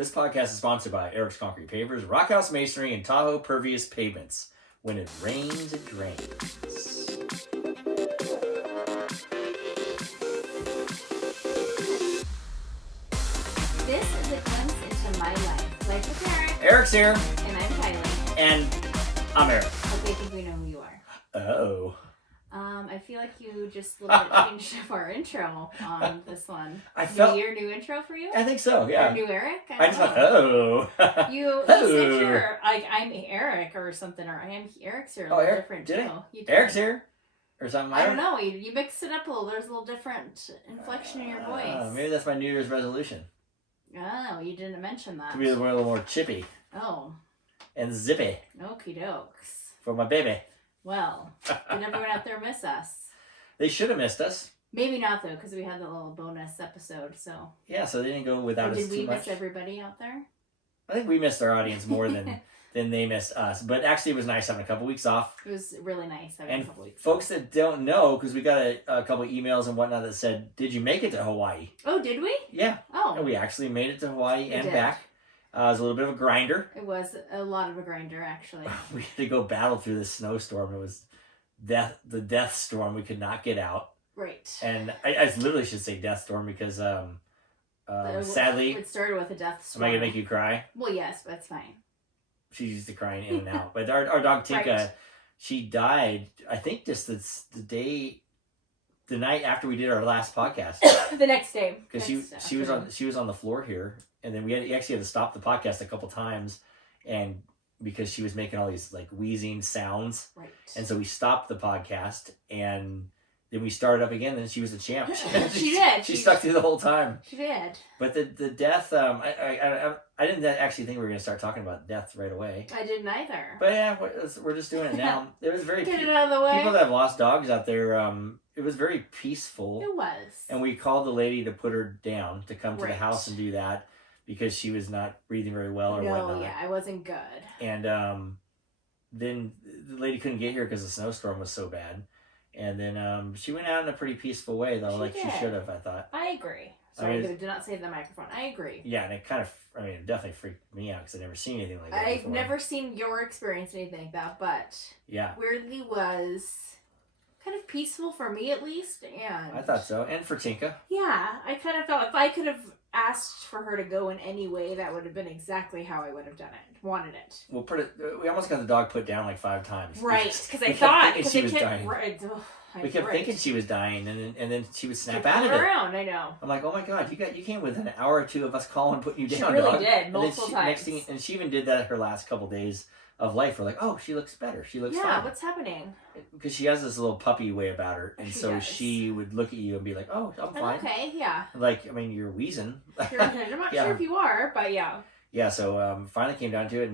This podcast is sponsored by Eric's Concrete Pavers, Rockhouse Masonry, and Tahoe Pervious Pavements. When it rains, it drains. This is a glimpse into my life. Life with Eric. Eric's here. And I'm Kylie. And I'm Eric. Okay, I think we know who you are. Oh. I feel like you just a little bit changed up our intro on this one. I felt... New year, new intro for you? I think so, yeah. Or new Eric? I just thought, oh. You said you're, like, I'm Eric or something, or I am Eric's here. A little Eric, different, did too. I? Eric's here? Or something? I don't know. You mixed it up a little. There's a little different inflection in your voice. Maybe that's my New Year's resolution. Oh, you didn't mention that. To be a little more chippy. Oh. And zippy. Okie dokes. For my baby. Well, did everyone out there miss us? They should have missed us. Maybe not, though, because we had the little bonus episode, so... Yeah, so they didn't go without us too much. Did we miss everybody out there? I think we missed our audience more than they missed us. But actually, it was nice having a couple weeks off. It was really nice having a couple weeks folks that don't know, because we got a couple emails and whatnot that said, did you make it to Hawaii? Oh, did we? Yeah. Oh. And we actually made it to Hawaii We and did. back. It was a little bit of a grinder. It was a lot of a grinder, actually. We had to go battle through this snowstorm. It was the death storm. We could not get out. Right. And I literally should say death storm because sadly... It started with a death storm. Am I going to make you cry? Well, yes, but it's fine. She's used to crying in and out. But our dog Tinka, Right. she died, I think just the night after we did our last podcast. The next day. Because she was on the floor here, and then we actually had to stop the podcast a couple times, and because she was making all these like wheezing sounds. Right. And so we stopped the podcast, and then we started up again, and she was a champ. She did. She stuck through the whole time. She did. But the death, I didn't actually think we were going to start talking about death right away. I didn't either. But yeah, we're just doing it now. It was very... Get it out of the way. People that have lost dogs out there, it was very peaceful. It was. And we called the lady to put her down, to come to the Right. house and do that, because she was not breathing very well or no, whatnot. yeah, it wasn't good. And then the lady couldn't get here because the snowstorm was so bad. And then she went out in a pretty peaceful way, though, she should have, I thought. I agree. Sorry, I did not say it in the microphone. I agree. Yeah, and it kind of, it definitely freaked me out because I'd never seen anything like that I've before. never seen or experienced anything like that, but yeah, weirdly was kind of peaceful for me at least. And I thought so. And for Tinka. yeah, I kind of felt if I could have asked for her to go in any way, that would have been exactly how I would have done it, wanted it. We'll we almost got the dog put down like 5 times. Right, because I thought she was dying. Right, we kept thinking she was dying, and then she would snap out of it. Around, I know. I'm like, oh my god, you came within an hour or two of us calling, putting you down. She really dog. did multiple times. Next thing, and she even did that her last couple days of life. We're like, oh, she looks better. She looks fine. What's happening? Because she has this little puppy way about her, and she would look at you and be like, oh, I'm fine. Okay, yeah. Like, you're wheezing. I'm not sure if you are, but yeah. Yeah, so finally came down to it,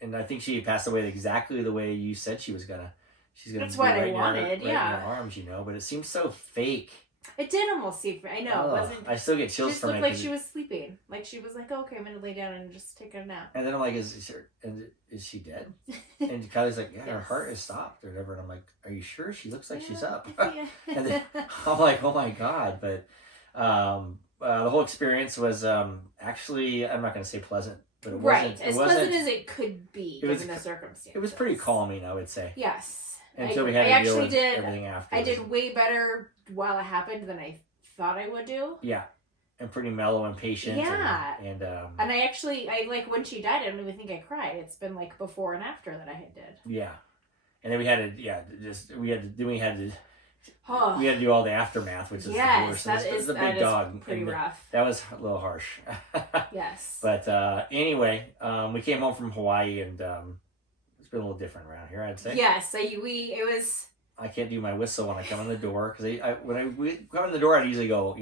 and I think she passed away exactly the way you said she was gonna. She's gonna. That's be what right I wanted. in Yeah. your arms, but it seems so fake. It did almost seem. I know. It wasn't. I still get chills from it. She looked like she was sleeping. Like she was like, oh, okay, I'm gonna lay down and just take a nap. And then I'm like, is she dead? And Kylie's like, yeah, her heart has stopped or whatever. And I'm like, are you sure? She looks like she's up. And then I'm like, oh my god. But the whole experience was actually, I'm not gonna say pleasant, but it wasn't. Right, as pleasant as it could be given the circumstances. It was pretty calming, I would say. Yes. Until we had to deal with everything after. I did way better while it happened than I thought I would do. Yeah. And pretty mellow and patient. Yeah. And I like when she died, I don't even think I cried. It's been like before and after that I did. Yeah. And then we had to do all the aftermath, which is the worst. It's a big dog. Pretty rough. That was a little harsh. Yes. But anyway, we came home from Hawaii, and it's been a little different around here, I'd say. Yes, it was. I can't do my whistle when I come in the door because when I come in the door, I'd usually go,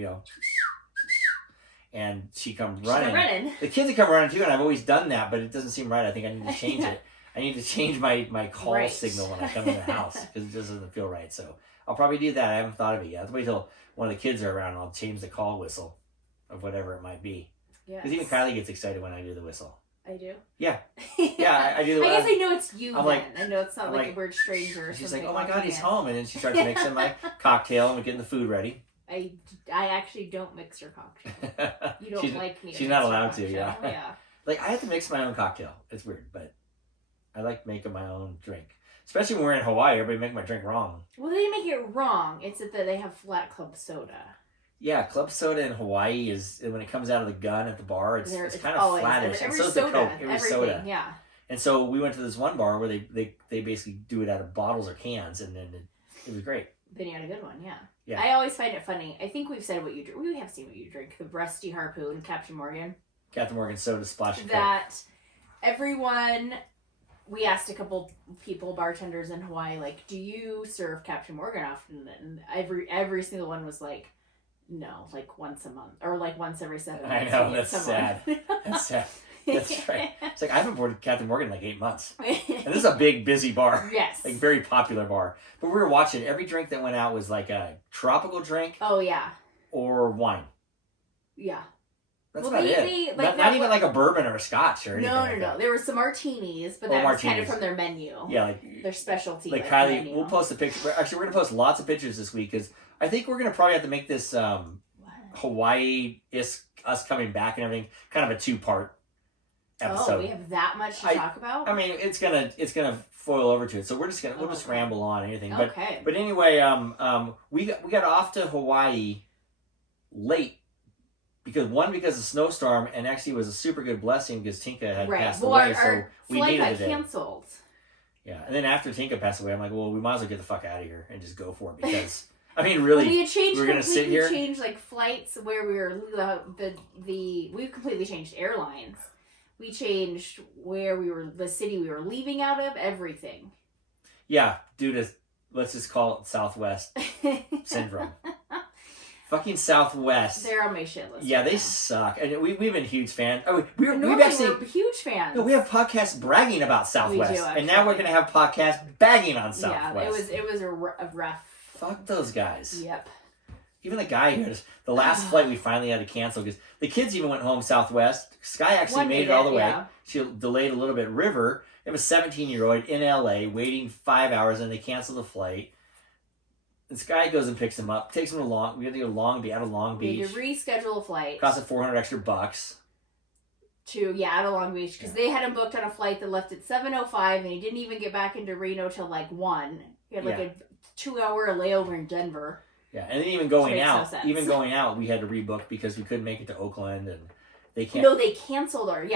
and she comes running. The kids would come running too, and I've always done that, but it doesn't seem right. I think I need to change it. I need to change my call signal when I come in the house because it just doesn't feel right. So I'll probably do that. I haven't thought of it yet. I'll wait till one of the kids are around and I'll change the call whistle of whatever it might be. Because even Kylie gets excited when I do the whistle. I do? Yeah. Yeah, I do. I guess I know it's you I'm then. like, I know it's not like a weird stranger or she's something. like, oh my god, he's home. And then she starts mixing my cocktail and we're getting the food ready. I actually don't mix her cocktail. You don't like me. She's not allowed to. Yeah. Like I have to mix my own cocktail. It's weird, but I like making my own drink. Especially when we're in Hawaii, everybody make my drink wrong. Well, they didn't make it wrong. It's that they have flat club soda. Yeah, club soda in Hawaii is when it comes out of the gun at the bar. It's kind of flattish. And so is the Coke. Every soda. Yeah. And so we went to this one bar where they basically do it out of bottles or cans, and then it was great. Then you had a good one, yeah. Yeah. I always find it funny. I think we've said what you drink. We have seen what you drink. The Rusty Harpoon, Captain Morgan. Captain Morgan soda splash. That everyone. We asked a couple people, bartenders in Hawaii, like, do you serve Captain Morgan often? And every single one was like, no, like once a month or like once every 7 months. I know, that's sad. That's sad. That's right. It's like I haven't poured Captain Morgan in like 8 months. And this is a big, busy bar. Yes. Like very popular bar. But we were watching, every drink that went out was like a tropical drink. Oh, yeah. Or wine. Yeah. That's about it. Not even like a bourbon or a scotch or anything. No. There were some martinis, but that was kind of from their menu. Yeah, like their specialty. Like Kylie, menu. We'll post a picture. Actually, we're gonna post lots of pictures this week because I think we're gonna probably have to make this Hawaii is us coming back and everything kind of a 2-part episode. Oh, we have that much to talk about. I mean, it's gonna foil over to it, so we'll just ramble on anything. Okay. But anyway, we got off to Hawaii late. Because of snowstorm, and actually it was a super good blessing because Tinka had passed away, so we needed a day. Canceled. Yeah, and then after Tinka passed away, I'm like, well, we might as well get the fuck out of here and just go for it because I mean, really, we had changed. We're gonna sit here. Changed like flights where we were we've completely changed airlines. We changed where we were, the city we were leaving out of, everything. Yeah, due to let's just call it Southwest syndrome. Fucking Southwest. They're on my shit list. Yeah, they suck. And we've been huge fans. Oh, we're huge fans. No, we have podcasts bragging about Southwest. We do, and now we're going to have podcasts bagging on Yeah, Southwest. it was a rough. Fuck those guys. Yep. Even the guy here, the last flight we finally had to cancel because the kids even went home Southwest. Sky actually made it all the way. Yeah. She delayed a little bit. River, it was a 17-year-old in LA waiting 5 hours and they canceled the flight. This guy goes and picks him up, takes him to we had to go to Long Beach, out of Long Beach. We had to reschedule a flight. Costed $400 extra. Out of Long Beach because they had him booked on a flight that left at 7:05 and he didn't even get back into Reno till like 1. He had like a 2-hour layover in Denver. Yeah, and then even going out, we had to rebook because we couldn't make it to Oakland and they can't. No, they canceled our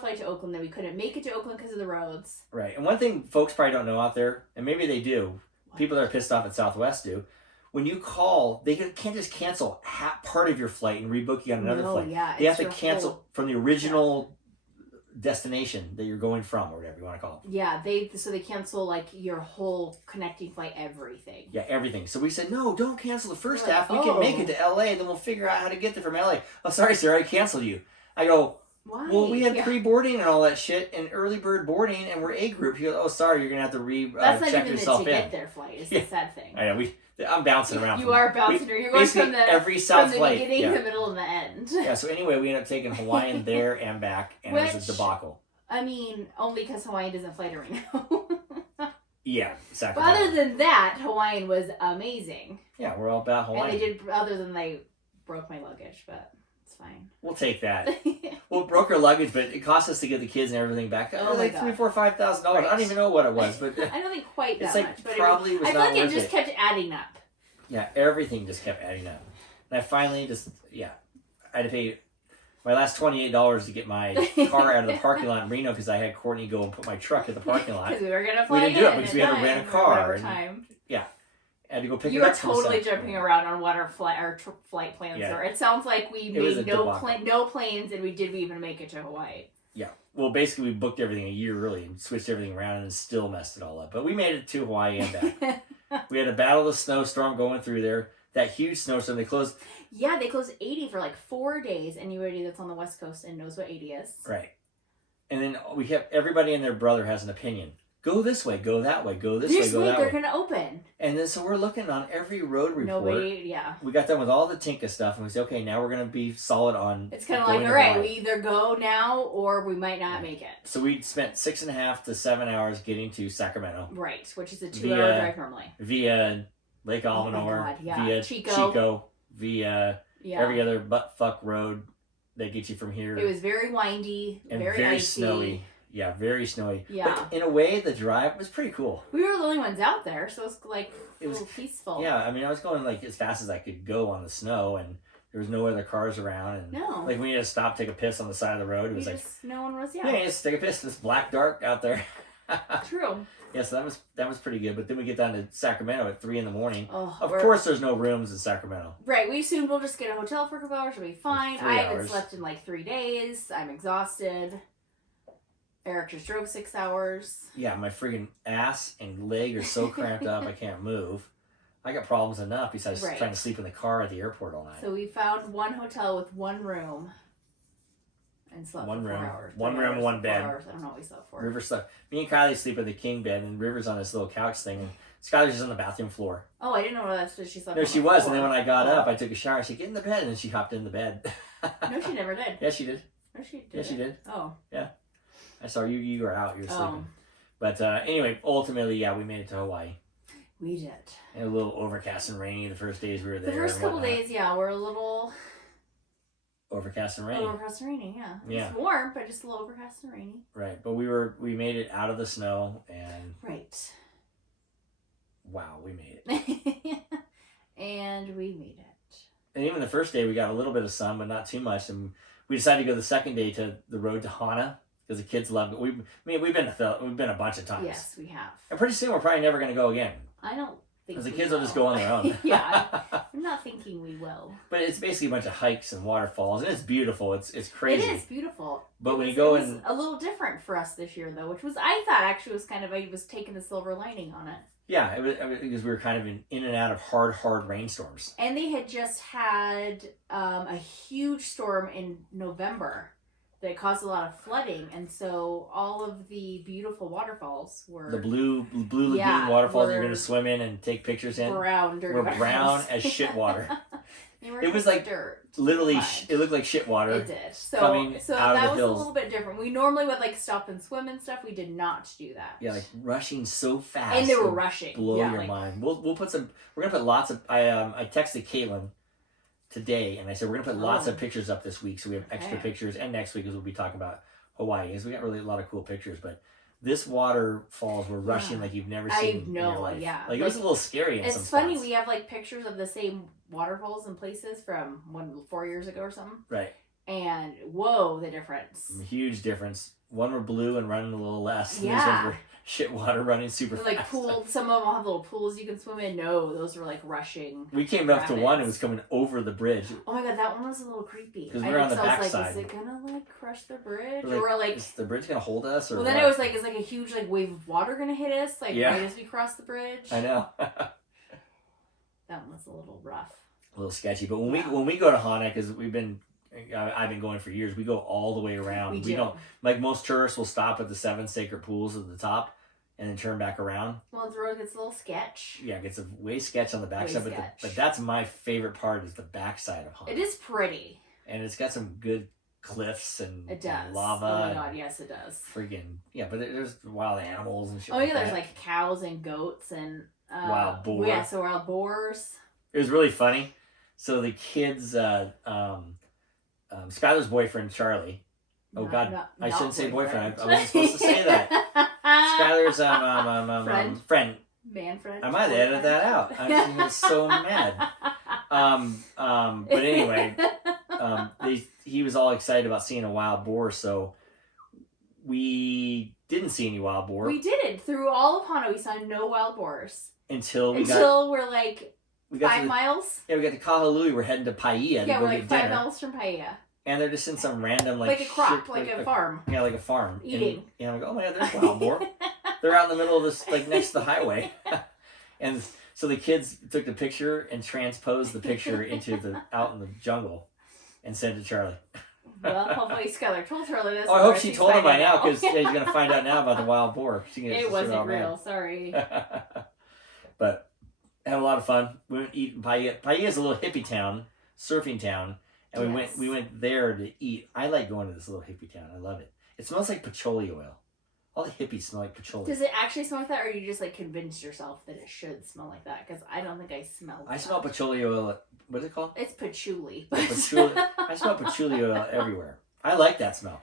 flight to Oakland. Then we couldn't make it to Oakland because of the roads. Right, and one thing folks probably don't know out there, and maybe they do. People that are pissed off at Southwest do. When you call, they can't just cancel part of your flight and rebook you on another flight. Yeah, they have to cancel from the original destination that you're going from, or whatever you want to call it. Yeah, they cancel like your whole connecting flight, everything. Yeah, everything. So we said, no, don't cancel the first half. We can make it to LA, and then we'll figure out how to get there from LA. Oh, sorry, sir, I canceled you. I go, why? Well, we had pre-boarding and all that shit, and early bird boarding, and we're A group. He goes, oh, sorry, you're gonna have to That's check yourself in. That's not even the to get there flight. It's the sad thing. I know. I'm bouncing around. You are bouncing. You're going from every South flight. From the beginning, the middle, and the end. Yeah. So anyway, we ended up taking Hawaiian there and back, and it was a debacle. I mean, only because Hawaiian doesn't fly to Reno. Yeah, exactly. But other than that, Hawaiian was amazing. Yeah, we're all about Hawaiian. And they did, other than they broke my luggage, but it's fine. We'll take that. Well, it broke our luggage, but it cost us to get the kids and everything back. Oh, like $3,000-$5,000. Right. I don't even know what it was, but I don't think quite that much. But probably was not worth it. I feel like it just kept adding up. Yeah, everything just kept adding up. And I finally I had to pay my last $28 to get my car out of the parking lot in Reno because I had Courtney go and put my truck at the parking lot. Because we were going to fly. We didn't do it because we had to rent a car. Yeah. I had to go pick it up. You were totally jumping around on what our flight plans are. It sounds like we made no plans, and we even make it to Hawaii. Yeah. Well, basically, we booked everything a year early and switched everything around and still messed it all up. But we made it to Hawaii and back. We had to battle the snowstorm going through there. That huge snowstorm. They closed. Yeah, they closed 80 for like 4 days. Anybody that's on the West Coast and knows what 80 is. Right. And then we have everybody and their brother has an opinion. Go this way, go that way, go this way, go that way. They're going to open. And then so we're looking on every road report. Nobody, We got done with all the Tinka stuff and we said, okay, now we're going to be solid on. It's kind of like, all right, we either go now or we might not make it. So we spent 6.5 to 7 hours getting to Sacramento. Right, which is a 2-hour drive normally. Via Lake Almanor, via Chico. via every other butt fuck road that gets you from here. It was very windy, and very icy. snowy. Yeah, very snowy. Yeah. But in a way, the drive was pretty cool. We were the only ones out there, so it was like a little peaceful. Yeah, I mean, I was going like as fast as I could go on the snow, and there was no other cars around. And like when you had to stop, take a piss on the side of the road, it was no one was. Yeah, just take a piss. It's black dark out there. True. Yeah, so that was pretty good. But then we get down to Sacramento at 3 a.m. Oh, of course, there's no rooms in Sacramento. Right. We assumed we'll just get a hotel for a couple hours. It'll be fine. I haven't slept in like 3 days. I'm exhausted. Eric just drove 6 hours. Yeah, my friggin' ass and leg are so cramped up I can't move. I got problems enough besides trying to sleep in the car at the airport all night. So we found one hotel with one room and slept for 4 hours. One room, one bed. 4 hours. I don't know what we slept for. River slept. Me and Kylie sleep in the king bed, and River's on this little couch thing, and Skylar's just on the bathroom floor. Oh, I didn't know that's what she slept on. No, she was, floor. And then when I got up, I took a shower. She said, "Get in the bed," and then she hopped in the bed. No, she never did. Yeah, she did. No, she did. Yeah, she did. Oh. Yeah. I saw you. You were out. You were sleeping. But anyway, ultimately, yeah, we made it to Hawaii. We did. And a little overcast and rainy the first days we were there. The first couple days, yeah, were a little overcast and rainy. Overcast and rainy, yeah. Yeah. It's warm, but just a little overcast and rainy. Right, but we made it out of the snow and. Right. Wow, we made it. And we made it. And even the first day, we got a little bit of sun, but not too much. And we decided to go the second day to the road to Hana. Because the kids loved it. We've been a bunch of times. Yes, we have. And pretty soon we're probably never going to go again. I don't think. Because the kids will just go on their own. Yeah, I'm not thinking we will. But it's basically a bunch of hikes and waterfalls, and it's beautiful. It's crazy. It is beautiful. But when you go in, a little different for us this year though, which was I thought actually was kind of I was taking the silver lining on it. Yeah, it was because we were kind of in and out of hard rainstorms. And they had just had a huge storm in November. That caused a lot of flooding, and so all of the beautiful waterfalls were the blue lagoon waterfalls you're going to swim in and take pictures in. Brown, dirty. Were brown as shit water. It was like dirt. Literally, it looked like shit water. It did. So that was a little bit different. We normally would like stop and swim and stuff. We did not do that. Yeah, like rushing so fast. And they were rushing. Blow your mind. We'll put some. We're gonna put lots of. I texted Caitlin today, and I said we're gonna put lots of pictures up this week, so we have extra pictures, and next week as we'll be talking about Hawaii, because we got really a lot of cool pictures. But this waterfalls were rushing like you've never seen in your life. Yeah, like it was a little scary. In some spots. Funny. We have like pictures of the same waterfalls and places from 4 years ago or something. Right. And whoa, the difference! Huge difference. One were blue and running a little less. Yeah. These ones were shit water running super fast. Like pools. Some of them have little pools you can swim in. No, those were like rushing. We came up to one. It was coming over the bridge. Oh my god, that one was a little creepy. Because we were on the backside. Is it gonna like crush the bridge, or like is the bridge gonna hold us? Or well, then it was like is like a huge like wave of water gonna hit us right as we cross the bridge. I know. That one was a little rough. A little sketchy, but when we go to Hana, because I've been going for years. We go all the way around. We don't like most tourists will stop at the 7 sacred pools at the top and then turn back around. Well, the road gets a little sketch. Yeah, it gets a way sketch on the backside, but that's my favorite part is the backside of Hana. It is pretty, and it's got some good cliffs and lava. Oh my god, yes, it does. Friggin' yeah, but there's wild animals and shit. Oh yeah, there's like cows and goats and wild boars. Yeah, so wild boars. It was really funny. So the kids. Skylar's boyfriend, Charlie. Oh, God. I shouldn't say boyfriend. I wasn't supposed to say that. Skylar's friend. Man friend. I might edit that out. I was so mad. But anyway, he was all excited about seeing a wild boar, so we didn't see any wild boar. We didn't. Through all of Hana, we saw no wild boars. Until we're like 5 miles? Yeah, we got to Kahului. We're heading to Paia. Yeah, we're like 5 miles from Paia. And they're just in some random like a crop, like a farm. Yeah, like a farm. Eating. And I'm like, oh my god, there's wild boar. They're out in the middle of this, like next to the highway. And so the kids took the picture and transposed the picture into out in the jungle and sent it to Charlie. Well, hopefully Skylar told Charlie this. Oh, I hope she told him by now because he's gonna find out now about the wild boar. It wasn't real. Sorry. But had a lot of fun. We went eating Paia. Paia is a little hippie town, surfing town. And we went there to eat. I like going to this little hippie town. I love it. It smells like patchouli oil. All the hippies smell like patchouli. Does it actually smell like that, or you just like convinced yourself that it should smell like that? Because I don't think I smelled. I smell patchouli oil. What is it called? It's patchouli. Patchouli. I smell patchouli oil everywhere. I like that smell.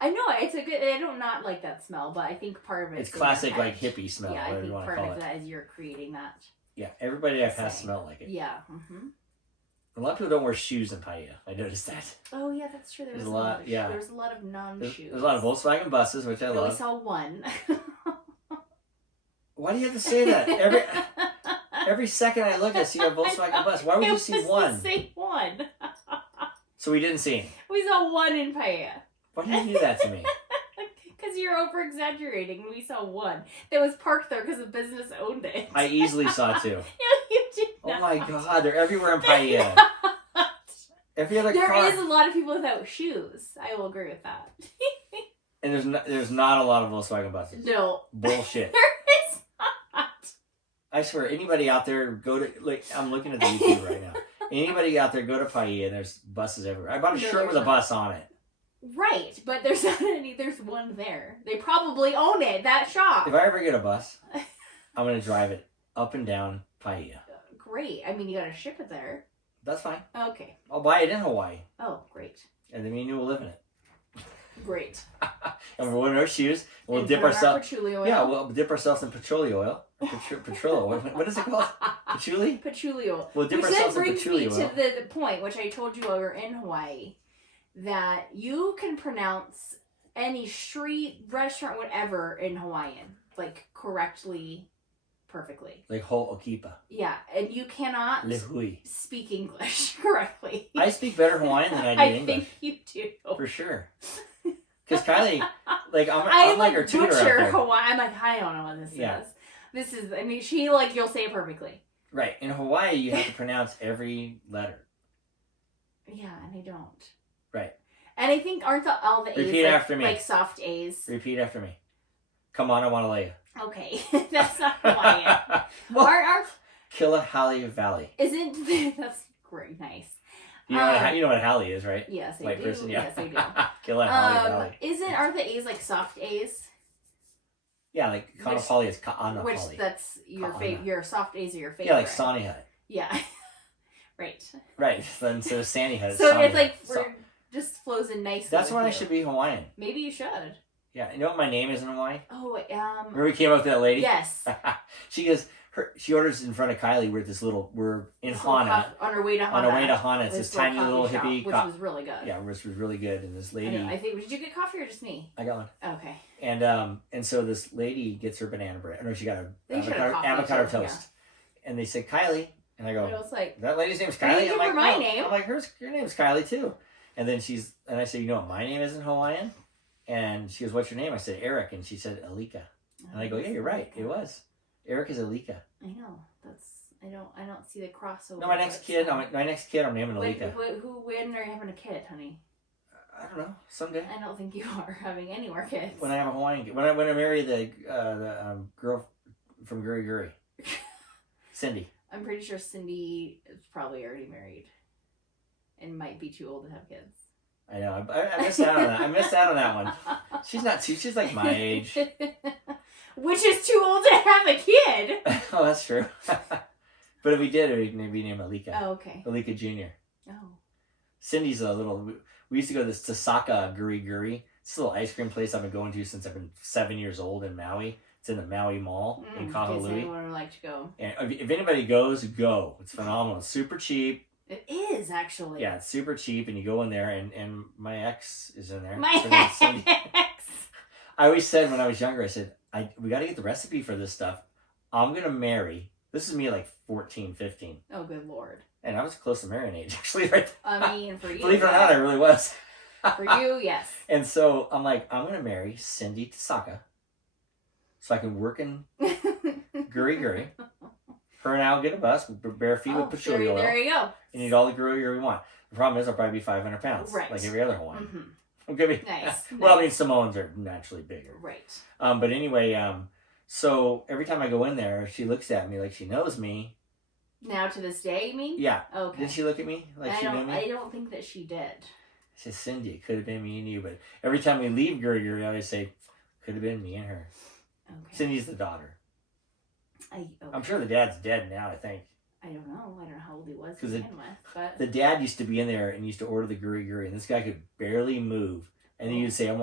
I know it's a good. I don't not like that smell, but I think part of it. It's classic like hippie smell. Yeah, I think part of it. that is you're creating that. Yeah, everybody I've passed smelled like it. Yeah. Mm-hmm. A lot of people don't wear shoes in Paia. I noticed that. Oh yeah, that's true. There's a lot. Yeah, there's a lot of non-shoes. There's a lot of Volkswagen buses, which I love. We saw one. Why do you have to say that? Every second I look, I see a Volkswagen bus. Why would you see one? Say one. So we didn't see him. We saw one in Paia. Why do you do that to me? Because you're over exaggerating. We saw one that was parked there because the business owned it. I easily saw two. No, you did not. Oh my god, they're everywhere in Paia. Every other car. There is a lot of people without shoes. I will agree with that. And there's not a lot of Volkswagen buses. No. Bullshit. There is not. I swear, anybody out there, go to, like, I'm looking at the YouTube right now. Anybody out there, go to Paia, and there's buses everywhere. I bought a shirt with a bus on it. Right, but there's not any, there's one there. They probably own it, that shop. If I ever get a bus, I'm going to drive it up and down Paia. Great. I mean, you gotta ship it there. That's fine. Okay. I'll buy it in Hawaii. Oh, great. And then me and you will live in it. Great. And we'll wear no shoes. We'll dip ourselves. Yeah, we'll dip ourselves in patchouli oil. Patchouli oil. What is it called? Patchouli? Patchouli oil. We'll dip ourselves in patchouli oil. Which then brings me to the point, which I told you while we were in Hawaii, that you can pronounce any street, restaurant, whatever in Hawaiian, like correctly, perfectly. Like ho'okipa. Yeah, and you cannot Lehui. speak English correctly. I speak better Hawaiian than I do English. I think you do. For sure. Because Kylie, like, I'm like her tutor out there. Hawaii. I'm like, I don't know what this is. This is, I mean, she, like, you'll say it perfectly. Right. In Hawaii, you have to pronounce every letter. Yeah, and I don't. Right. And I think, aren't all the A's Repeat after me. Like soft A's? Repeat after me. Come on, I want to lay you. Okay. That's not Hawaiian. Well, Kilahali Valley. Isn't, that's great, nice. You know what Hallie is, right? Yes, I White do. person, yeah. Yes, I do. Kilahali Valley. Aren't the A's like soft A's? Yeah, like Kanapali is Ka'anapali. Which that's your favorite. Your soft A's are your favorite. Yeah, like Sani Hut. Yeah. Right. Right. So instead of Sandy Hut, so it's like just flows in nicely. That's why I should be Hawaiian. Maybe you should. Yeah. You know what my name is in Hawaii? Oh, Remember we came up with that lady? Yes. She orders in front of Kylie. We're in Hana. On her way to Hana. On her way to Hana. It's this tiny little hippie which was really good. Yeah, which was really good. And this lady. I think, did you get coffee or just me? I got one. Okay. And so this lady gets her banana bread. No, she got avocado toast. Yeah. And they said, Kylie. And I go, that lady's name's Kylie? I'm like, my name. I'm like, your name's Kylie too. And then I said, you know what my name is in Hawaiian? And she goes, what's your name? I said, Eric. And she said, Alika. And I go, yeah, you're right. It was. Eric is Alika. I know. I don't see the crossover. No, my next kid, I'm naming Alika. When are you having a kid, honey? I don't know. Someday. I don't think you are having any more kids. When I have a Hawaiian kid. When I marry the girl from Guri Guri. Cindy. I'm pretty sure Cindy is probably already married. And might be too old to have kids. I know. I missed out on that. I missed out on that one. She's not too. She's like my age. Which is too old to have a kid. Oh, that's true. But if we did, it would be named Alika. Oh, okay. Alika Jr. Oh. Cindy's a little. We used to go to this Tasaka Guri Guri. It's a little ice cream place I've been going to since I've been 7 years old in Maui. It's in the Maui Mall in Kahului. Anyone would like to go. And if anybody goes, go. It's phenomenal. It's super cheap. It is, actually. Yeah, it's super cheap, and you go in there, and my ex is in there. My ex! I always said when I was younger, I said, we got to get the recipe for this stuff. I'm going to marry. This is me like 14, 15. Oh, good Lord. And I was close to marrying age, actually. Right? I mean, for you. Believe it or not, I really was. For you, yes. And so I'm like, I'm going to marry Cindy Tasaka so I can work in Guri Guri. Her and I will get a bus, bare feet with patchouli oil. There you go. And eat all the Guri Guri we want. The problem is I'll probably be 500 pounds. Right. Like every other Hawaiian. Mm-hmm. I'm going to be. Nice. Well, I mean, Samoans are naturally bigger. Right. But anyway, so every time I go in there, she looks at me like she knows me. Now to this day, you mean? Yeah. Okay. Did she look at me like she knew me? I don't think that she did. I said, Cindy, it could have been me and you. But every time we leave Guri Guri, I always say, Could have been me and her. Okay. Cindy's the daughter. Okay. I'm sure the dad's dead now, I think. I don't know how old he was to begin with, but the dad used to be in there and used to order the guri, and this guy could barely move. And then you'd say,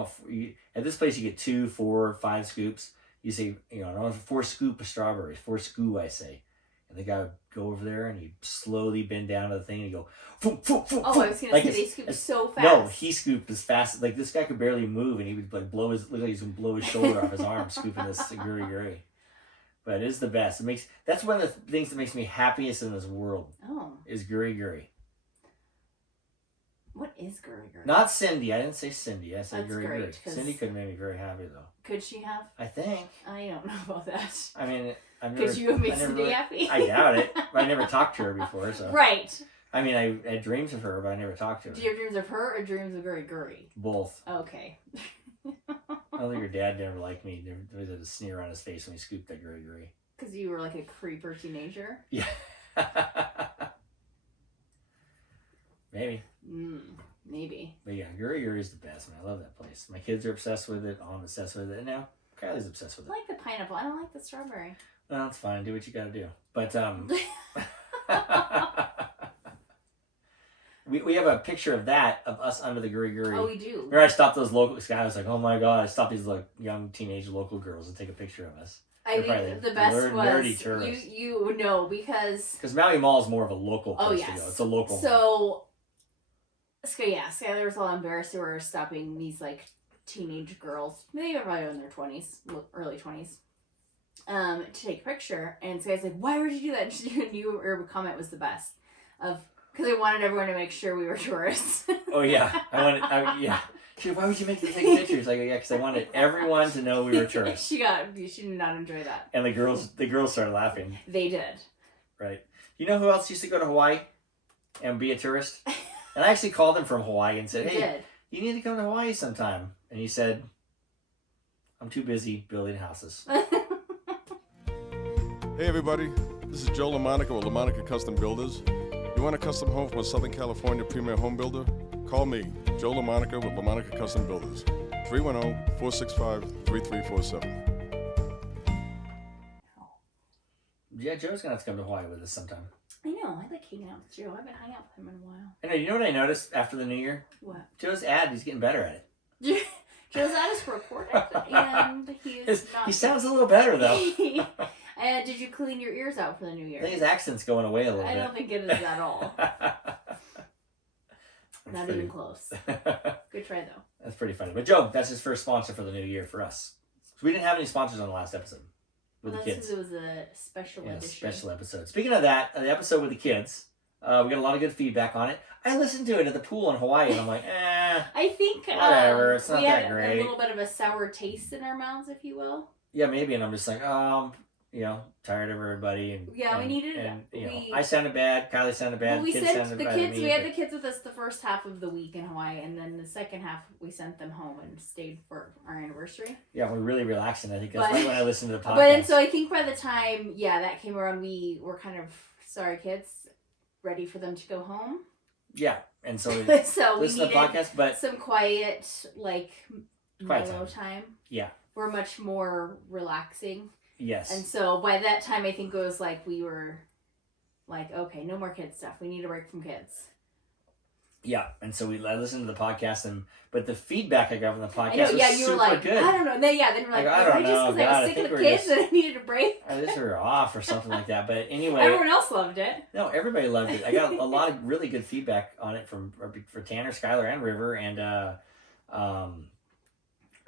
at this place you get 2, 4, 5 scoops. You say, I want 4 scoop of strawberries, 4 scoo, I say. And the guy would go over there and he'd slowly bend down to the thing and he'd go, foom, foom, foom, I was going to say, they scoop so fast. No, he scooped as fast. Like, this guy could barely move and he would, like, look like he's going to blow his shoulder off his arm scooping this guri. But it is the best. That's one of the things that makes me happiest in this world. Oh. Is guri. What is guri? Not Cindy. I didn't say Cindy. I said That's guri. Great, Cindy could have made me very happy, though. Could she have? I think. I don't know about that. I mean, could you have made Cindy happy? I doubt it. But I never talked to her before, so. Right. I mean, I had dreams of her, but I never talked to her. Do you have dreams of her or dreams of guri? Both. Okay. I don't think her dad never liked me. There was a sneer on his face when he scooped that guri. Because you were like a creeper teenager? Yeah. Maybe. Maybe. But yeah, guri is the best, man. I love that place. My kids are obsessed with it. I'm obsessed with it. And now Kylie's obsessed with it. I like the pineapple. I don't like the strawberry. Well, that's fine. Do what you gotta do. But, we have a picture of us under the guri. Oh, we do. Remember I stopped those local guys. I was like, oh my God. I stopped these like young teenage local girls to take a picture of us. I think the best was you know because Maui Mall is more of a local place to go. It's a local mall. Skylar was all embarrassed they were stopping these like teenage girls, maybe probably in their 20s, early 20s, to take a picture. And Skylar's like, why would you do that? And her comment was the best because I wanted everyone to make sure we were tourists. Oh yeah, yeah. She said, why would you make them take pictures? Like, yeah, because I wanted everyone to know we were tourists. She did not enjoy that. And the girls started laughing. They did. Right. You know who else used to go to Hawaii and be a tourist? And I actually called him from Hawaii and said, hey, you need to come to Hawaii sometime. And he said, I'm too busy building houses. Hey everybody, this is Joe LaMonica with LaMonica Custom Builders. You want a custom home from a Southern California premier home builder? Call me, Joe LaMonica with LaMonica Custom Builders, 310-465-3347. Yeah, Joe's going to have to come to Hawaii with us sometime. I know. I like hanging out with Joe. I haven't hung out with him in a while. I know. You know what I noticed after the new year? What? Joe's he's getting better at it. Joe's ad is recorded, and he sounds a little better, though. And did you clean your ears out for the new year? I think his accent's going away a little bit. I don't think it is at all. Not even close. Good try, though. That's pretty funny. But Joe, that's his first sponsor for the new year for us. So we didn't have any sponsors on the last episode with the kids. It was a special edition. Special episode. Speaking of that, the episode with the kids, we got a lot of good feedback on it. I listened to it at the pool in Hawaii, and I'm like, I think whatever. It's not that great. A little bit of a sour taste in our mouths, if you will. Yeah, maybe. And I'm just like, tired of everybody. And we needed. And I sounded bad. Kylie sounded bad. Well, we kids sent the kids. We had the kids with us the first half of the week in Hawaii, and then the second half we sent them home and stayed for our anniversary. Yeah, we're really relaxing. I think that's when I listened to the podcast. But so I think by the time that came around, we were kind of sorry kids, ready for them to go home. Yeah, and so we listen to the podcast, but some quiet mellow time. Yeah, we're much more relaxing. Yes. And so by that time, I think it was like we were like, okay, no more kids stuff. We need a break from kids. Yeah, and so I listened to the podcast, but the feedback I got from the podcast was you were like, good. I don't know. Then we're like, I don't know. Just because I was sick of the kids and I needed a break. I just were off or something like that. But anyway. Everyone else loved it. No, everybody loved it. I got a lot of really good feedback on it for Tanner, Skylar, and River. And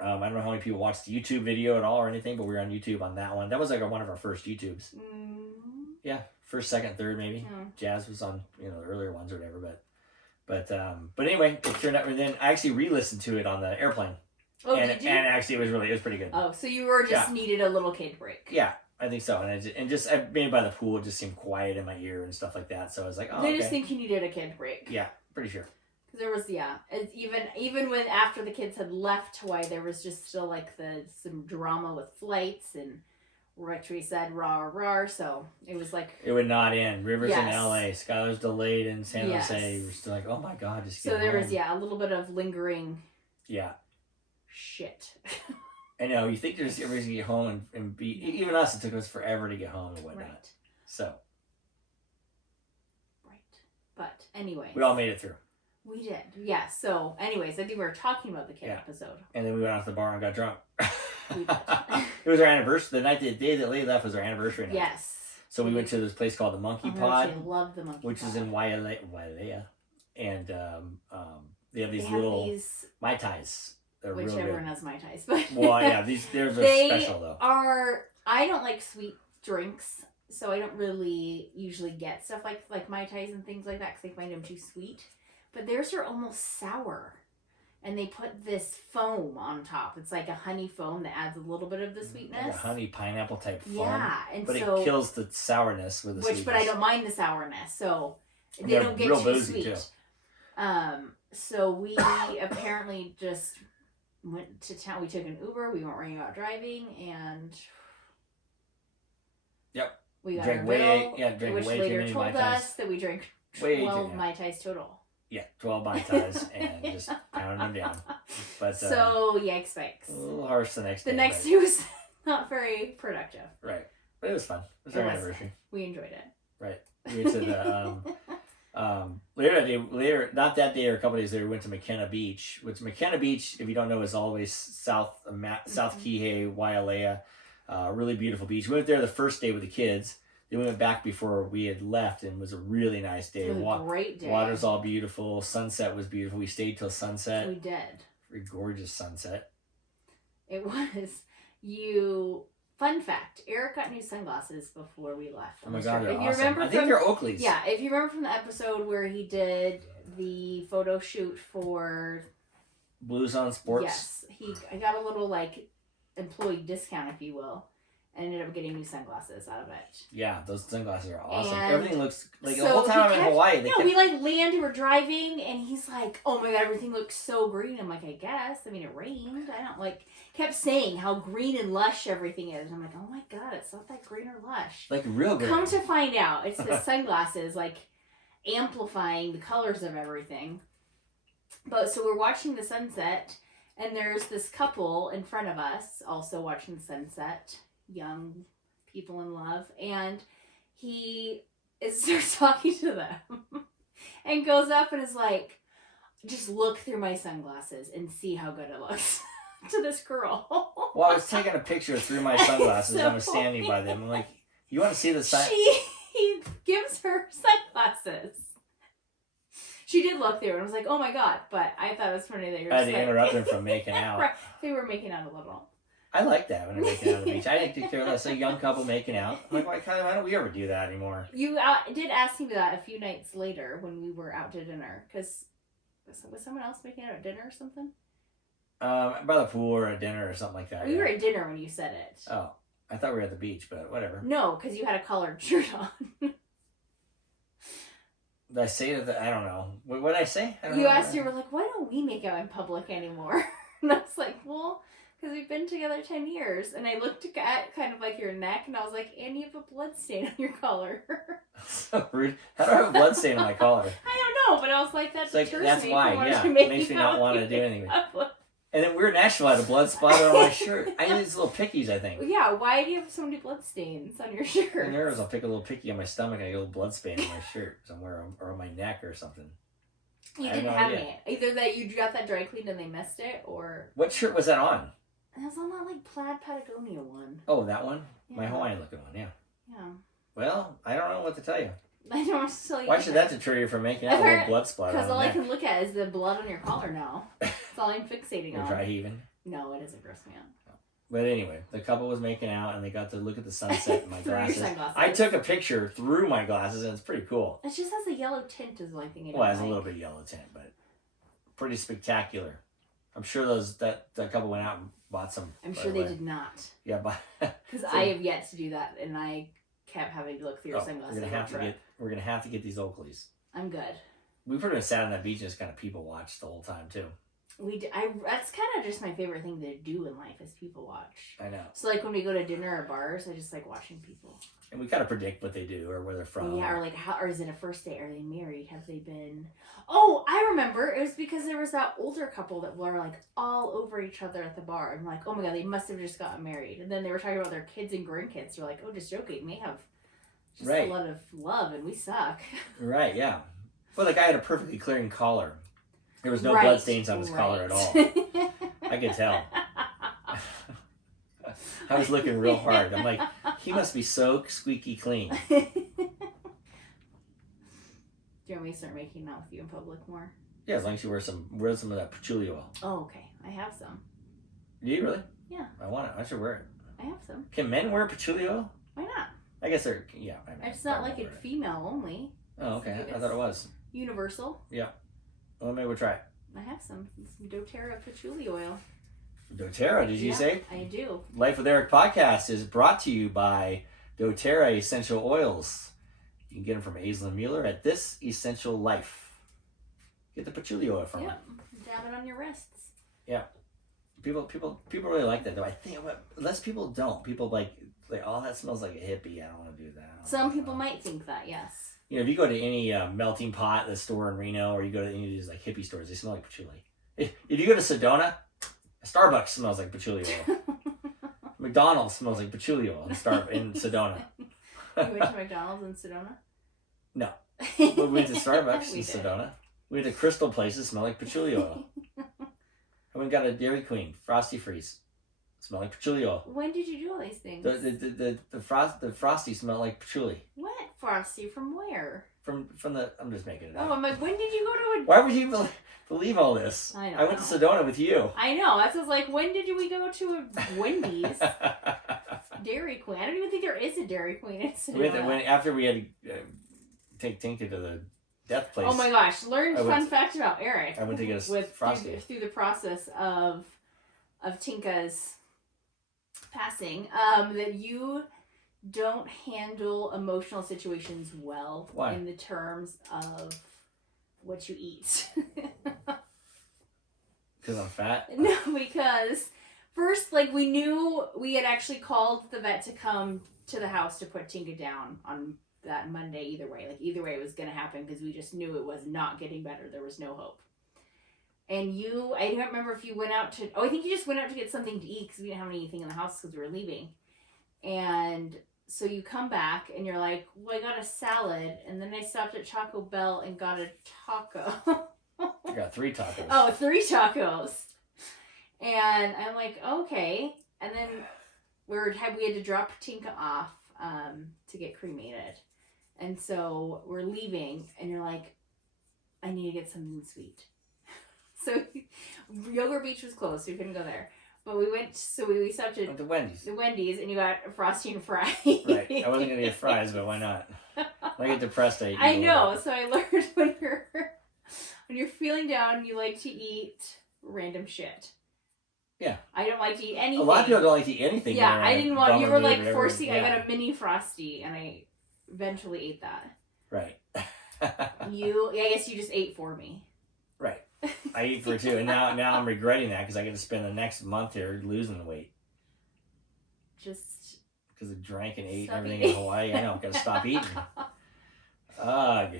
I don't know how many people watched the YouTube video at all or anything, but we were on YouTube on that one. That was like one of our first YouTubes. Yeah, first, second, third maybe. Jazz was on the earlier ones or whatever, but anyway, it turned out. And then I actually re-listened to it on the airplane. Oh, did you? And actually, it was pretty good. Oh, so you were just needed a little kid break. Yeah, I think so. And I made by the pool, it just seemed quiet in my ear and stuff like that. So I was like, oh, I just think you needed a kid break. Yeah, pretty sure. There was even when after the kids had left Hawaii, there was just still like some drama with flights and what we said rah. So it was like it would not end. Rivers in LA, Skylar's delayed in San Jose. We're still like, oh my God, just get home. So there was a little bit of lingering. Yeah. Shit. I know, you think there's everybody's gonna get home and be, even us, it took us forever to get home and whatnot. Right. So. Right. But anyways. We all made it through. We did. Yeah. So anyways, I think we were talking about the kid episode. And then we went out to the bar and got drunk. We did. It was our anniversary. The day that Lee left was our anniversary night. Yes. So we went to this place called the Monkey Pod. I love the Monkey Pod. Which is in Wailea. And they have these little Mai Tais. They're which real good. everyone has Mai Tais. But well, yeah, they're special though. I don't like sweet drinks, so I don't really usually get stuff like Mai Tais and things like that because I find them too sweet. But theirs are almost sour. And they put this foam on top. It's like a honey foam that adds a little bit of the sweetness. Like a honey pineapple type foam. Yeah, and but so, it kills the sourness with the sweetness. But I don't mind the sourness, so they don't get too sweet. Too. So we apparently just went to town. We took an Uber. We weren't worrying about driving, and we got drank our bill, drank which way later too many told Mai Tais. us that we drank Way 12 Mai Tais total. Yeah, 12 Mai Tais and just pounding them down. But so yikes! A little harsh the next day. The next day was not very productive. Right, but it was fun. It was our anniversary. We enjoyed it. Right. We went to the later not that day or a couple days later, we went to McKenna Beach. Which McKenna Beach, if you don't know, is always south Kihei, Wailea. Really beautiful beach. We went there the first day with the kids. Then we went back before we had left, and it was a really nice day. It was a great day. Water's all beautiful. Sunset was beautiful. We stayed till sunset. We did. A gorgeous sunset. It was. Fun fact: Eric got new sunglasses before we left. Oh my god, they're awesome. Remember I think they're Oakleys. Yeah, if you remember from the episode where he did the photo shoot for Blues on Sports. Yes, I got a little employee discount, if you will. And ended up getting new sunglasses out of it. Yeah, those sunglasses are awesome. And everything looks like the whole time I'm in Hawaii. We landed, we're driving, and he's like, "Oh my god, everything looks so green." I'm like, "I guess. I mean, it rained. I don't kept saying how green and lush everything is." And I'm like, "Oh my god, it's not that green or lush." Like real green. Come to find out, it's the sunglasses amplifying the colors of everything. But so we're watching the sunset, and there's this couple in front of us also watching the sunset. Young people in love, and he starts talking to them and goes up and is like, "Just look through my sunglasses and see how good it looks." To this girl. Well, I was taking a picture through my sunglasses. So I was standing by them. I'm like, "You want to see the sun?" He gives her sunglasses. She did look through and was like, "Oh my god!" But I thought it was funny that you were. I had to interrupt them from making out. Right. They were making out a little. I like that when they're making out on the beach. I think that's a young couple making out. I'm like, why don't we ever do that anymore? You did ask me that a few nights later when we were out to dinner. Because was someone else making out at dinner or something? By the pool or at dinner or something like that. We were at dinner when you said it. Oh, I thought we were at the beach, but whatever. No, because you had a collared shirt on. Did I say that? I don't know. What did I say? You asked, you were like, "Why don't we make out in public anymore?" And I was like, "Well, because we've been together 10 years. And I looked at kind of your neck, and I was like, "And you have a blood stain on your collar." So rude. How do I have a blood stain on my collar? I don't know, but I was like, that's why, yeah. It makes me not want to do anything. And then we were in Nashville, I had a blood splatter on my shirt. I had these little pickies, I think. Yeah, why do you have so many blood stains on your shirt? And I'll pick a little picky on my stomach, and I get a little blood stain on my shirt somewhere, or on my neck or something. You didn't have any. Either that you got that dry cleaned and they missed it, or... What shirt was that on? It was on that plaid Patagonia one. Oh, that one? Yeah. My Hawaiian looking one, yeah. Yeah. Well, I don't know what to tell you. I don't want to tell you. Why should that deter you from making out a little blood splatter? Because all I can look at is the blood on your collar now. That's all I'm fixating on. Dry heaving? No, it doesn't gross me out. But anyway, the couple was making out, and they got to look at the sunset in my glasses. Sunglasses. I took a picture through my glasses, and it's pretty cool. It just has a yellow tint is the only thing I don't Well, it has a little bit of yellow tint, but pretty spectacular. I'm sure that couple went out and bought some. I'm sure they did not. Yeah, but because I have yet to do that, and I kept having to look through your sunglasses. We're gonna have to get these Oakleys. I'm good. We pretty much sat on that beach and just kind of people watched the whole time too. That's kind of just my favorite thing to do in life is people watch. I know. So like when we go to dinner or bars, I just like watching people. And we kind of predict what they do or where they're from. Yeah, or like or is it a first date? Are they married? Have they been? Oh, I remember. It was because there was that older couple that were like all over each other at the bar. And like, oh my god, they must have just gotten married. And then they were talking about their kids and grandkids. They're like, oh, just joking. They have just a lot of love, and we suck. Right. Yeah. Well, like I had a perfectly clean collar. There was no blood stains on his collar at all. I could tell. I was looking real hard. I'm like, he must be so squeaky clean. Do you want me to start making out with you in public more? Yeah, as long as you wear some of that patchouli oil. Oh, okay. I have some. Do you really? Yeah. I want it. I should wear it. I have some. Can men wear patchouli oil? Why not? I guess they're, yeah. It's not like a female only. Oh, okay. I thought it was. Universal. Yeah. Well, maybe we'll try it. I have some Doterra Patchouli Oil. Doterra, did you say? I do. Life with Eric podcast is brought to you by Doterra Essential Oils. You can get them from Aislinn Mueller at This Essential Life. Get the patchouli oil from her. Dab it on your wrists. Yeah. People really like that though. I think less people don't. People like, oh, that smells like a hippie. I don't want to do that. Some people might think that, yes. You know, if you go to any melting pot, the store in Reno, or you go to any of these like hippie stores, they smell like patchouli. If you go to Sedona, Starbucks smells like patchouli oil. McDonald's smells like patchouli oil in Sedona. You went to McDonald's in Sedona? No. We went to Starbucks in Sedona. We went to Crystal places, smell like patchouli oil. I went and got a Dairy Queen, Frosty Freeze. Smell like patchouli oil. When did you do all these things? The Frosty smelled like patchouli. What Frosty? From where? From the, I'm just making it up. Oh, I'm like, when did you go to a... Why would you believe all this? I don't know. Went to Sedona with you. I know. That's just like, when did we go to a Wendy's? Dairy Queen. I don't even think there is a Dairy Queen in Sedona. After we had to take Tinka to the death place. Oh my gosh. Learn fun fact about Eric. I went to get a Frosty. Through the process of Tinka's passing, that you don't handle emotional situations well. Why? In the terms of what you eat. Because I'm fat? No, because first, like, we knew we had actually called the vet to come to the house to put Tinka down on that Monday either way. Like, either way it was going to happen because we just knew it was not getting better. There was no hope. And I don't remember if you went out to... Oh, I think you just went out to get something to eat because we didn't have anything in the house because we were leaving. And so you come back and you're like, well, I got a salad. And then I stopped at Taco Bell and got a taco. I got 3 tacos. Oh, 3 tacos. And I'm like, okay. And then we had to drop Tinka off to get cremated. And so we're leaving and you're like, I need to get something sweet. So Yogurt Beach was closed, so we couldn't go there. But we stopped at the Wendy's. The Wendy's, and you got a Frosty and fries. Right. I wasn't going to get fries, but why not? When I get depressed, I eat. I know. So I learned when you're feeling down, you like to eat random shit. Yeah. I don't like to eat anything. A lot of people don't like to eat anything. Yeah, I didn't want... You were like forcing... Yeah. I got a mini Frosty, and I eventually ate that. Right. I guess you just ate for me. Right. I eat for 2, and now I'm regretting that because I get to spend the next month here losing the weight. Just because I drank and ate and everything in Hawaii. I know, I've got to stop eating. Ugh,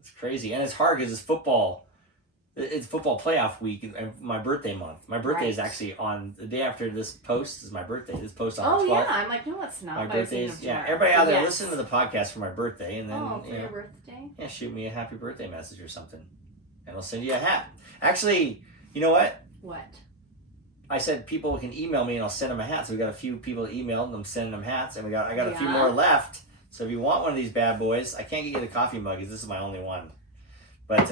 it's crazy, and it's hard because it's football. It's football playoff week and my birthday month. My birthday is actually on the day after this post is my birthday. This post on the 12th. Oh yeah, I'm like, no, it's not. My birthday is everybody out there listen to the podcast for my birthday, and then for your birthday. Yeah, shoot me a happy birthday message or something, and I'll send you a hat. Actually, you know what? What? I said people can email me and I'll send them a hat. So we got a few people emailed and I'm sending them hats, and I got a few more left. So if you want one of these bad boys, I can't get you the coffee mug because this is my only one. But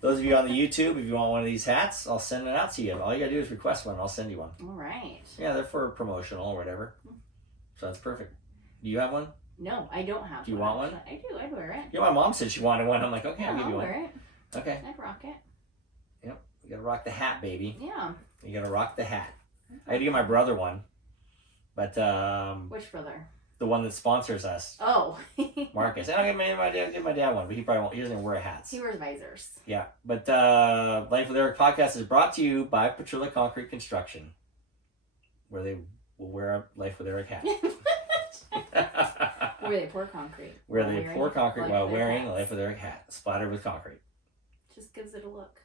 those of you on the YouTube, if you want one of these hats, I'll send it out to you. All you gotta do is request one. I'll send you one. All right. Yeah, they're for promotional or whatever. So that's perfect. Do you have one? No, I don't have one. Do you want one? I do. I'd wear it. Yeah, my mom said she wanted one. I'm like, okay, I'll give you one. I'll wear it. Okay. I'd rock it. Yep. You gotta rock the hat, baby. Yeah. You gotta rock the hat. I had to get my brother one. But which brother? The one that sponsors us. Oh. Marcus. And I'll give my dad one, but he probably won't. He doesn't even wear hats. He wears visors. Yeah. But Life with Eric podcast is brought to you by Petiole Concrete Construction, where they will wear a Life with Eric hat. Where they pour concrete. Where they pour concrete while wearing a Life with Eric hat, splattered with concrete. Just gives it a look.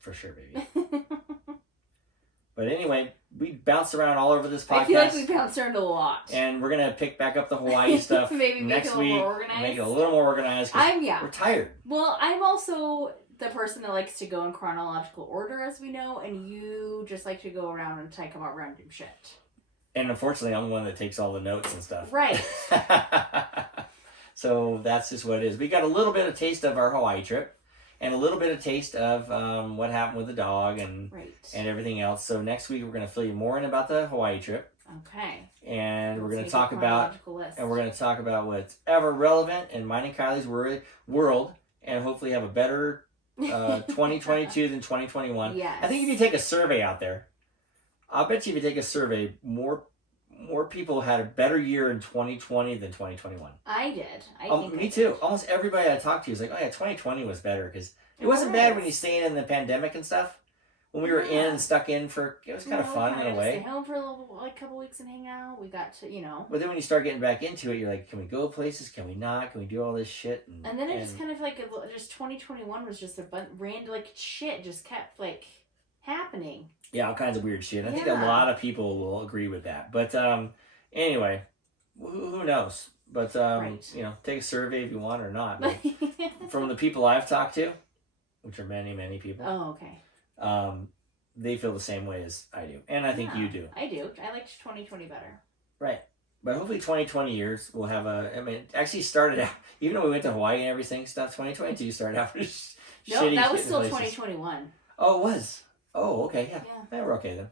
For sure, baby. But anyway, we bounced around all over this podcast. I feel like we bounced around a lot. And we're going to pick back up the Hawaii stuff Maybe next make it a week. little more organized. Make it a little more organized. We're tired. Well, I'm also the person that likes to go in chronological order, as we know, and you just like to go around and talk about random shit. And unfortunately, I'm the one that takes all the notes and stuff. Right. So that's just what it is. We got a little bit of taste of our Hawaii trip. And a little bit of taste of what happened with the dog and everything else. So next week we're going to fill you more in about the Hawaii trip. Okay. And we're going to talk about what's ever relevant in mine and Kylie's world, and hopefully have a better 2022 than 2021. Yes. I think if you take a survey out there, I'll bet you if you take a survey, more people had a better year in 2020 than 2021. I did. Me too. Almost everybody I talked to was like, oh yeah, 2020 was better because it wasn't bad when you stayed in the pandemic and stuff. When we were in and stuck in it was kind of fun in a way. Stay home for a couple weeks and hang out. We got to, But then when you start getting back into it, you're like, can we go places? Can we not? Can we do all this shit? And then it just kind of like, just 2021 was just a random, shit just kept happening. Yeah, all kinds of weird shit. I think a lot of people will agree with that. But anyway, who knows? But, take a survey if you want or not. But from the people I've talked to, which are many, many people. Oh, okay. They feel the same way as I do. And I think you do. I do. I liked 2020 better. Right. But hopefully 2020 years we'll have actually started out, even though we went to Hawaii and everything stuff, 2022 started out with shitty. No, that was still places. 2021. Oh, it was? Oh, okay, yeah. We're okay then.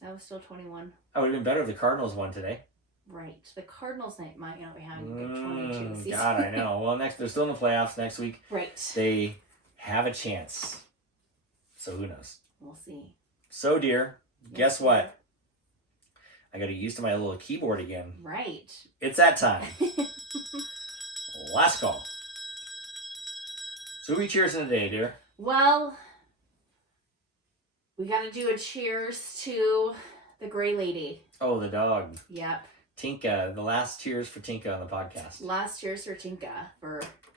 That was still 21. I would have been better if the Cardinals won today. Right. The Cardinals might not be having a good 22 season. God, I know. Well, they're still in the playoffs next week. Right. They have a chance. So who knows? We'll see. So, dear, guess what? I got to get used to my little keyboard again. Right. It's that time. Last call. So who are we cheersing today, dear? Well, we got to do a cheers to the gray lady. Oh, the dog. Yep. Tinka. The last cheers for Tinka on the podcast. Last cheers for Tinka.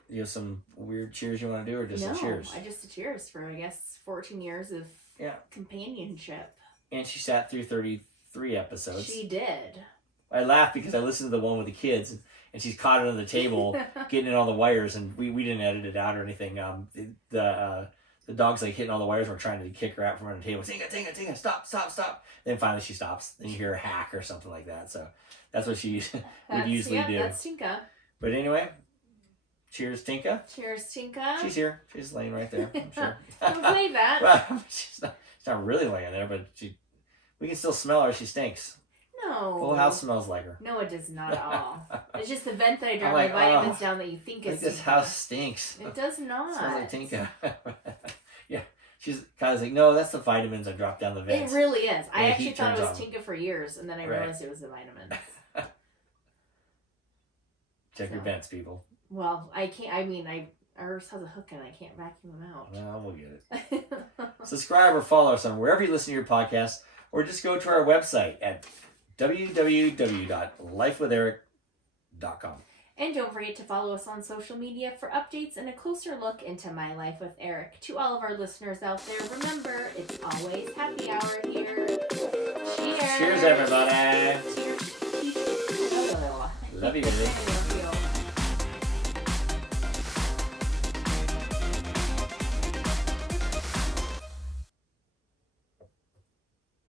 You have some weird cheers you want to do, or just a cheers? No, just a cheers for, I guess, 14 years of companionship. And she sat through 33 episodes. She did. I laughed because I listened to the one with the kids, and she's caught it on the table, getting in all the wires, and we didn't edit it out or anything. The dog's hitting all the wires. We're trying to kick her out from under the table. Tinka, stop. Then finally she stops. Then you hear a hack or something like that. So that's what she would usually do. That's Tinka. But anyway, cheers, Tinka. Cheers, Tinka. She's here. She's laying right there, I'm sure. Don't play that. Well, she's not really laying there, but we can still smell her. She stinks. No. The whole house smells like her. No, it does not at all. It's just the vent that I drop my vitamins down that you think is. This house stinks. It does not. It smells like Tinka. Yeah. She's kind of like, no, that's the vitamins I dropped down the vents. It really is. I actually thought it was Tinka for years, and then I realized it was the vitamins. Check your vents, people. Well, I can't. Ours has a hook and I can't vacuum them out. Well, we'll get it. Subscribe or follow us on wherever you listen to your podcast, or just go to our website at www.lifewitheric.com. And don't forget to follow us on social media for updates and a closer look into my life with Eric. To all of our listeners out there, remember, it's always happy hour here. Cheers! Cheers, everybody! Cheers. Love you, baby.